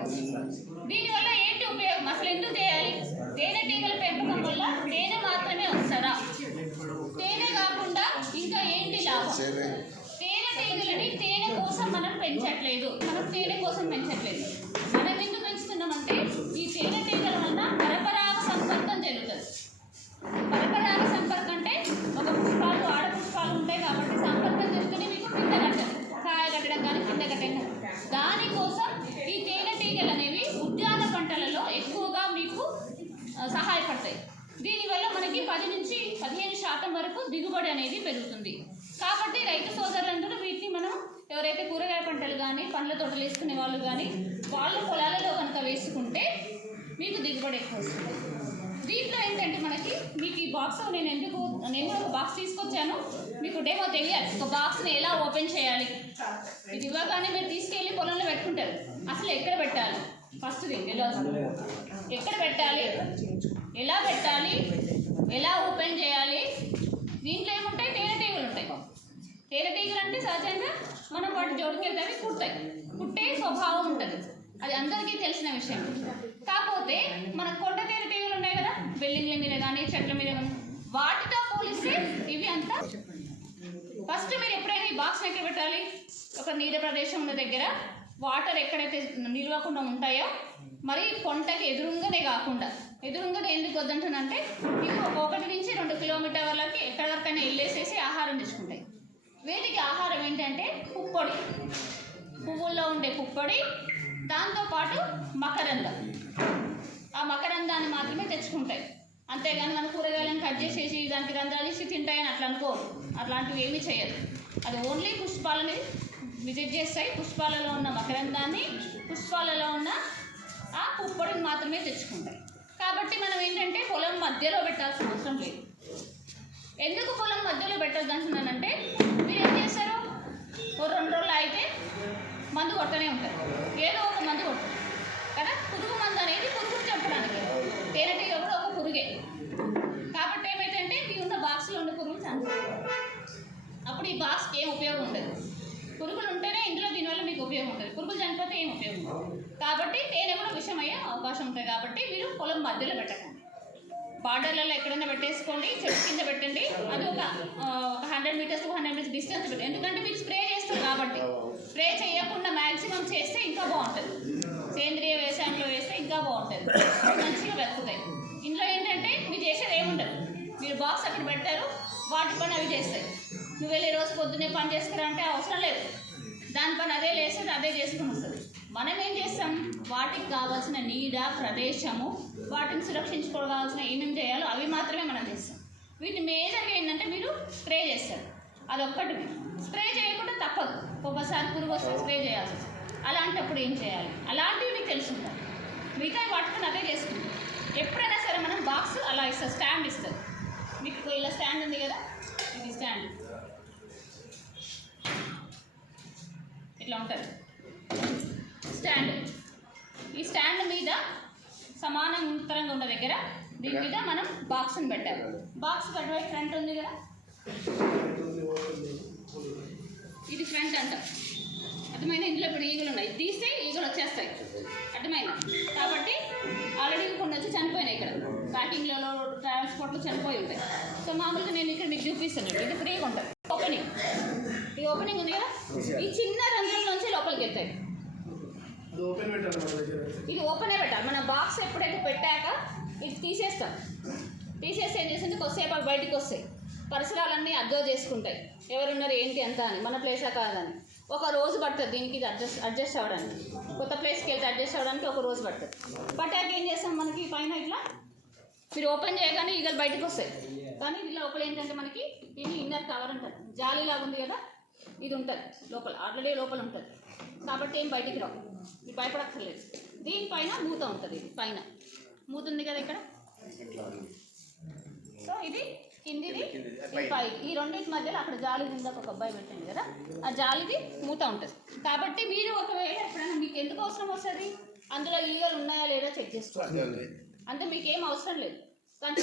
పెట్టుకోవచ్చు. దీనివల్ల ఏంటి ఉపయోగం, అసలు ఎందుకు చేయాలి? తేనెటీగల పెంపకం వల్ల తేనె మాత్రమే వస్తారా? తేనె కాకుండా ఇంకా ఏంటి లాభం? తేనెటీగలని తేనె కోసం మనం పెంచట్లేదు, మనం తేనె కోసం పెంచట్లేదు. మనం ఎందుకు పెంచుతున్నామంటే ఈ తేనెటీగల వల్ల పరపరాగ సంపర్కం జరుగుతుంది. పరపరాగ సంపర్కం అంటే ఒక పుష్పాలు ఆడ పుష్పాలు ఉంటాయి కాబట్టి సంపర్కం జరుగుతుంది, మీకు కింద కట్టదు, కాయ కట్టడం కానీ కింద కట్టడం. దానికోసం ఈ తేనెటీగలు అనేవి ఉద్యాన పంటలలో ఎక్కువగా మీకు సహాయపడతాయి. దీనివల్ల మనకి 10 నుంచి 15% వరకు దిగుబడి అనేది పెరుగుతుంది. కాబట్టి రైతు సోదరులందరూ వీటిని మనం ఎవరైతే కూరగాయ పంటలు కానీ పండ్ల తోటలు వేసుకునే వాళ్ళు కానీ వాళ్ళ పొలాలలో కనుక వేసుకుంటే మీకు దిగుబడి ఎక్కువ వస్తుంది. దీంట్లో ఏంటంటే మనకి మీకు ఈ బాక్స్ నేను కూడా ఒక బాక్స్ తీసుకొచ్చాను, మీకు డేమో తెలియాలి. ఒక బాక్స్ని ఎలా ఓపెన్ చేయాలి, ఇది ఇవ్వగానే మీరు తీసుకెళ్ళి పొలంలో పెట్టుకుంటారు. అసలు ఎక్కడ పెట్టాలి, ఫస్ట్ థింగ్ ఎక్కడ పెట్టాలి, ఎలా పెట్టాలి, ఎలా ఓపెన్ చేయాలి. దీంట్లో ఏముంటాయి, తేనెటీగలు ఉంటాయి. తేనెటీగలు అంటే సహజంగా మనం వాటి జోడికి వెళ్తే కుట్టే స్వభావం ఉంటుంది, అది అందరికీ తెలిసిన విషయం. కాకపోతే మన కొండ తేనెటీగలు ఉన్నాయి కదా, బిల్డింగ్ల మీద కానీ చెట్ల మీద కానీ, వాటితో పోలిస్తే ఇవి అంతా. ఫస్ట్ మీరు ఎప్పుడైనా ఈ బాక్స్ని ఎక్కడ పెట్టాలి, ఒక నీడ ప్రదేశం ఉన్న దగ్గర, వాటర్ ఎక్కడైతే నిల్వకుండా ఉంటాయో, మరి కొంటకి ఎదురుగానే కాకుండా, ఎదురుగానే ఎందుకు వద్దంటానంటే ఇవి 1 నుంచి 2 కిలోమీటర్లకి ఎక్కడి వరకైనా వెళ్ళేసేసి ఆహారం తెచ్చుకుంటాయి. వీటికి ఆహారం ఏంటంటే పుప్పొడి, పువ్వుల్లో ఉండే పుప్పొడి, దాంతోపాటు మకరందం. ఆ మకరందాన్ని మాత్రమే తెచ్చుకుంటాయి. అంతేగాని మన కూరగాయలను కట్ చేసేసి దానికి రంధ్రాలు ఇచ్చి తింటాయని అట్లా అనుకోరు, అట్లాంటివి ఏమీ చేయదు. అది ఓన్లీ పుష్పాలని విజిట్ చేస్తాయి. పుష్పాలలో ఉన్న మకరందాన్ని, పుష్పాలలో ఉన్న ఆ పుప్పొడిని మాత్రమే తెచ్చుకుంటాయి. కాబట్టి మనం ఏంటంటే పొలం మధ్యలో పెట్టాల్సిన అవసరం లేదు. ఎందుకు పొలం మధ్యలో పెట్టద్దు అంటున్నానంటే, మీరు ఏం చేస్తారు, ఓ 2 రోజులు అయితే మందు కొట్టనే ఉంటారు, ఏదో ఒక మందు కొట్టరు కదా. పురుగు మందు అనేది పురుగును చంపడానికి, తేనెటీగ కూడా ఒక పురుగే. కాబట్టి ఏమైందంటే మీ ఉన్న బాక్స్లో ఉన్న పురుగులు చనిపోతాయి. అప్పుడు ఈ బాక్స్కి ఏం ఉపయోగం ఉండదు. పురుగులు ఉంటేనే ఇందులో దీనివల్ల మీకు ఉపయోగం ఉంటుంది, పురుగులు చనిపోతే ఏం ఉపయోగం ఉండదు. కాబట్టి తేనె కూడా విషం అయ్యే అవకాశం ఉంటుంది. కాబట్టి మీరు పొలం మధ్యలో పెట్టకండి, బార్డర్లలో ఎక్కడైనా పెట్టేసుకోండి, చెట్టు కింద పెట్టండి. అది ఒక 100 మీటర్స్ 200 మీటర్స్ డిస్టెన్స్ పెట్టండి. ఎందుకంటే మీరు స్ప్రే చేస్తారు కాబట్టి, స్ప్రే చేయకుండా మ్యాక్సిమం చేస్తే ఇంకా బాగుంటుంది. సేంద్రియ వ్యవసాయంలో వేస్తే ఇంకా బాగుంటుంది, మంచిగా బతుకుతాయి. ఇందులో ఏంటంటే మీరు చేసేది ఏముండదు, మీరు బాక్స్ అక్కడ పెడతారు, వాటి పని అవి చేస్తాయి. నువ్వు వెళ్ళి రోజు పొద్దున్నే పని చేసుకురా అంటే అవసరం లేదు, దాని పని అదే లేస్తుంది, అదే చేసుకుని వస్తుంది. మనం ఏం చేస్తాం, వాటికి కావాల్సిన నీడ ప్రదేశము, వాటిని సురక్షించుకోవాల్సిన ఏమేమి చేయాలో అవి మాత్రమే మనం చేస్తాం. వీటిని మేజర్గా ఏంటంటే మీరు స్ప్రే చేస్తారు, అదొక్కటి. స్ప్రే చేయకుండా తప్పదు, ఒకసారి పురుగు వస్తే స్ప్రే చేయాల్సి వస్తుంది. అలాంటప్పుడు ఏం చేయాలి, అలాంటివి మీకు తెలుసుకుంటాం. మిగతా వాటిని అదే చేసుకుంటాం. ఎప్పుడైనా సరే మనం బాక్స్ అలా ఇస్తాం, స్టాండ్ ఇస్తారు. మీకు ఇలా స్టాండ్ ఉంది కదా, ఇది స్టాండ్ ఇట్లా ఉంటుంది స్టాండ్. ఈ స్టాండ్ మీద సమానంతరంగా ఉన్న దగ్గర దీని మీద మనం బాక్స్ని పెట్టాలి. బాక్స్ కట్టువైపు ఫ్రంట్ ఉంది కదా, ఇది ఫ్రంట్ అంట. అర్థమైనా, ఇందులో ఇప్పుడు ఈగలు ఉన్నాయి, తీస్తే ఈగలు వచ్చేస్తాయి, అర్థమైనా. కాబట్టి ఆల్రెడీ కొన్ని వచ్చి చనిపోయినాయి, ఇక్కడ ప్యాకింగ్లలో ట్రాన్స్పోర్ట్లో చనిపోయి ఉంటాయి. సో మామూలుగా నేను ఇక్కడ మీకు చూపిస్తాను, ఇది ఫ్రీగా ఉంటుంది. ఓపెనింగ్, ఈ ఓపెనింగ్ ఉంది కదా, ఈ చిన్న రంధ్రం నుంచి లోపలికి వెళ్తాయి. ఇది ఓపెనే పెట్టాలి. మన బాక్స్ ఎప్పుడైతే పెట్టాక ఇది తీసేస్తాం, తీసేస్తే ఏం చేస్తుంది, కొద్దిసేపు అవి బయటికి వస్తాయి, పరిసరాలన్నీ అబ్జర్వ్ చేసుకుంటాయి, ఎవరున్నారు ఏంటి అంతా అని, మన ప్లేసా కాదని. 1 రోజు పడుతుంది దీనికి ఇది అడ్జస్ట్ అవ్వడానికి. కొత్త ప్లేస్కి వెళ్తే అడ్జస్ట్ అవ్వడానికి 1 రోజు పడుతుంది. పట్టాక ఏం చేస్తాం, మనకి పైన ఇట్లా మీరు ఓపెన్ చేయగానే ఈగలు బయటకు వస్తాయి. కానీ ఇది లోపల ఏంటంటే మనకి ఇది ఇన్నర్ కవర్ ఉంటుంది, జాలీలాగా ఉంది కదా, ఇది ఉంటుంది లోపల, ఆల్రెడీ లోపల ఉంటుంది. కాబట్టి ఏం బయటికి రావు, ఇది భయపడక్కర్లేదు. దీనిపైన మూత ఉంటుంది, ఇది పైన మూత ఉంది కదా ఇక్కడ. సో ఇది కిందిది, పై, ఈ రెండింటి మధ్యలో అక్కడ జాలి ఉందా, ఒక అబ్బాయి పెట్టండి కదా, ఆ జాలిది మూత ఉంటుంది. కాబట్టి మీరు ఒకవేళ ఎప్పుడైనా మీకు ఎందుకు అవసరం వస్తుంది, అందులో ఈగలు ఉన్నాయా లేదా చెక్ చేసుకోవాలి. అంటే మీకు ఏం అవసరం లేదు, కానీ